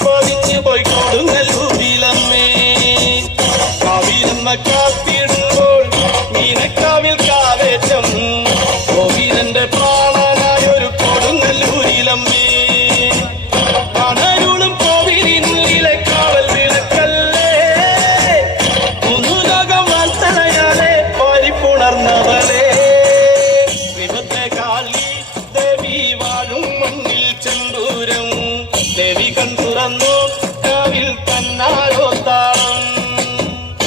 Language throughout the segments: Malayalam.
പതിഞ്ഞു പോയി കൊടുങ്ങല്ലൂരിലമ്മേ കാവിലമ്മ കാത്തിടുമ്പോൾ മീനക്കാവിൽ കാവേറ്റം ഗോവിന്ദന്റെ പ്രാണനായൊരു കൊടുങ്ങല്ലൂരിലമ്മേ കണരുളും കോവിലിനുള്ളിലെ കാവൽ വിളക്കല്ലേ മുന്നുലോകം വാർത്തനയാലെ പരിപ്പുണർന്നവളെ കാളി ദേവി വാഴും മണ്ണിൽ ചെമ്പൂരം ദേവി കൺതുറന്നു കാവിൽ കണ്ണാരോ താളം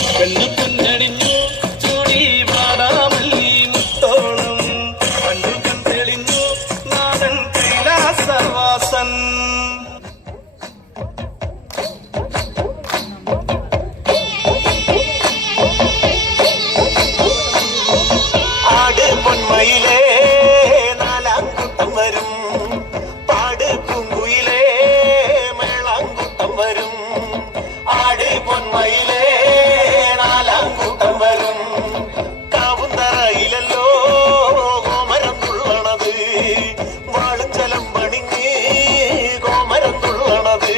പെണ്ണു കുഞ്ഞടിഞ്ഞു ചൂടി വാടാമല്ലി മുത്തോളം കണ്ടു കൺ തെളിഞ്ഞു നാടൻ കൈലാസവാസൻ ആട് പൊന്മയിലേ നാലാംകൂട്ടം വരും പാട് പൂങ്കുയിലേ മേളാങ്കൂട്ടം വരും ആട് പൊന്മയിലേ നാലാംകൂട്ടം വരും കാവുന്തറയിലല്ലോ കോമരം തുള്ളണത് വാളുംചലം പണിഞ്ഞ് കോമരം തുള്ളണത്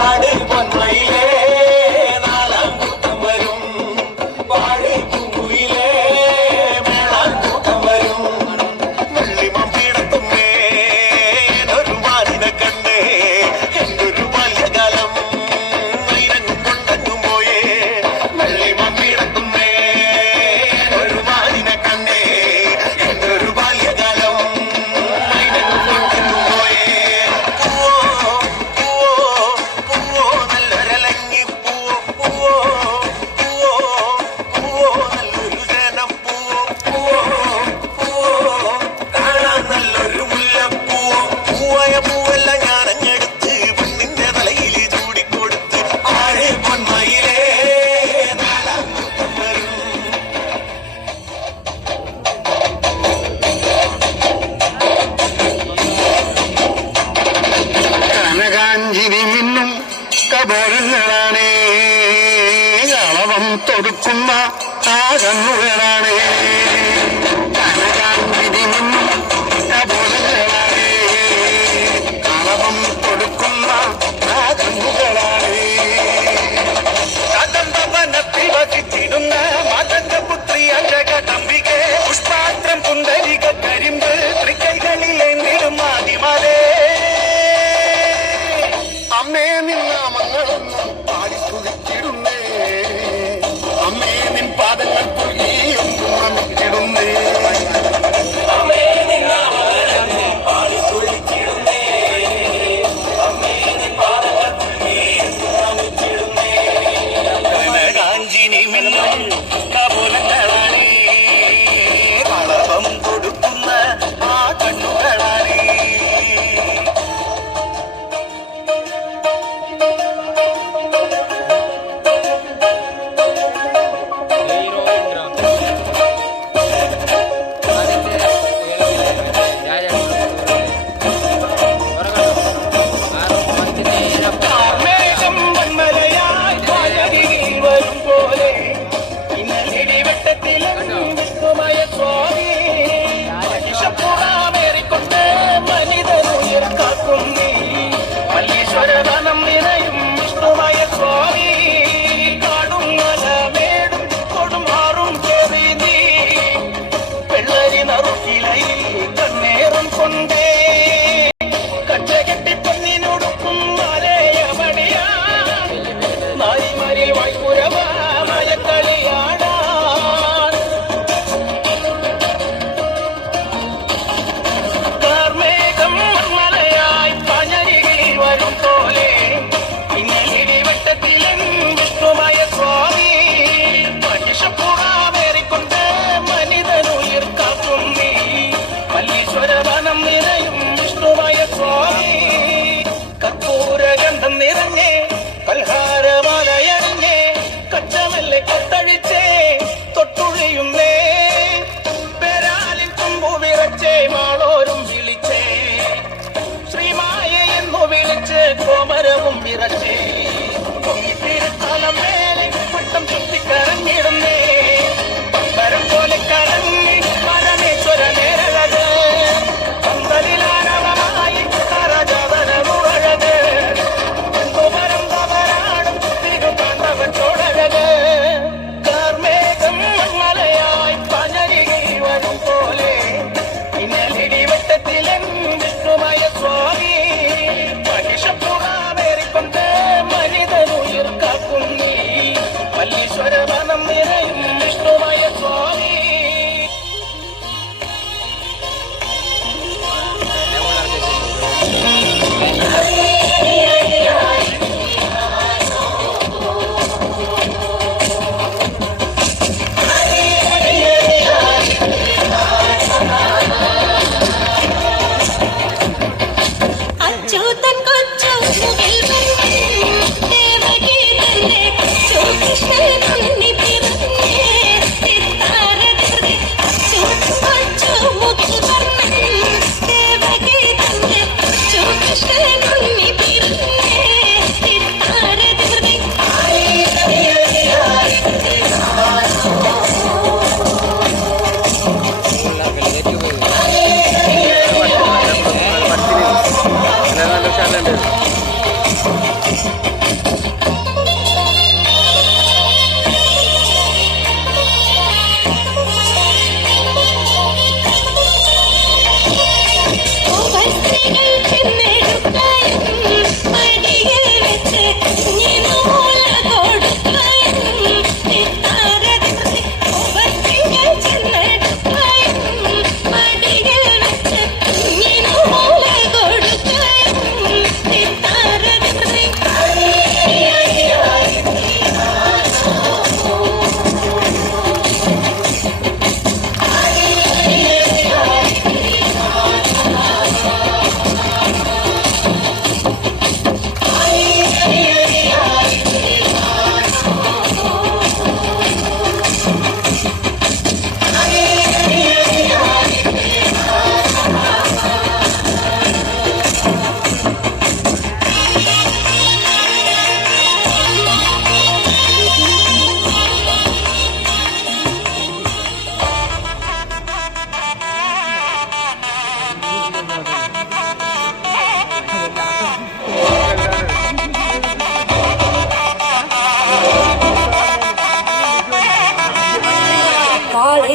ആട് പൊന്മയിലേ നാലാംകൂട്ടം വരും പാട് പൂങ്കുയിലേ കബോളങ്ങളാണേ അളവം തൊടുക്കുന്ന ആ കണ്ണുകളാണേ കനകാഞ്ചിരി നിന്നും കബോളങ്ങളാണേ അളവം തൊടുക്കുന്ന ആ കണ്ണുകളാണേ കദംബവനത്തിൽ വസിച്ചിടുന്ന മദന്തപുത്രി അജഗദംബികെ പുഷ്പാത്രം പുണ്ടരിക കരിമ്പ് തൃക്കൈകളിലെങ്കിലും ആദിമലേ അമ്മേ നിന്നാമങ്ങളൊന്നും പാടിത്തുതിച്ചിടുന്നേ അമ്മേ നിൻ പാദങ്ങൾ പുഴുകിയൊന്നും നമിച്ചിടുന്നേ അമ്മേ നിന്നാമങ്ങളൊന്നും പാടിത്തുതിച്ചിടുന്നേ അമ്മേ നിൻ പാദങ്ങൾ പുഴുകിയൊന്നും നമിച്ചിടുന്നേ കാഞ്ചിനി മിന്നൽ കബോലങ്ങളാണേ കളവം കൊടുക്കുന്ന ആ കണ്ണുകളാണേ കോമരവും വിറച്ചേ തിരുത്തലം മേലെ പട്ടം ചുറ്റിക്കറങ്ങിടുന്നേ പമ്പരം പോലെ കറങ്ങി പരമേശ്വര നേരഴക് പന്തലിലാരവമായി കരജവനമുഴക്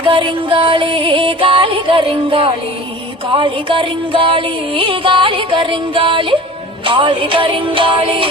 കരിങ്കാളി കാളി കരിങ്കാളി കാളി കരിങ്കാളി കാളി കരിങ്കാളി കാളി കരിങ്കാളി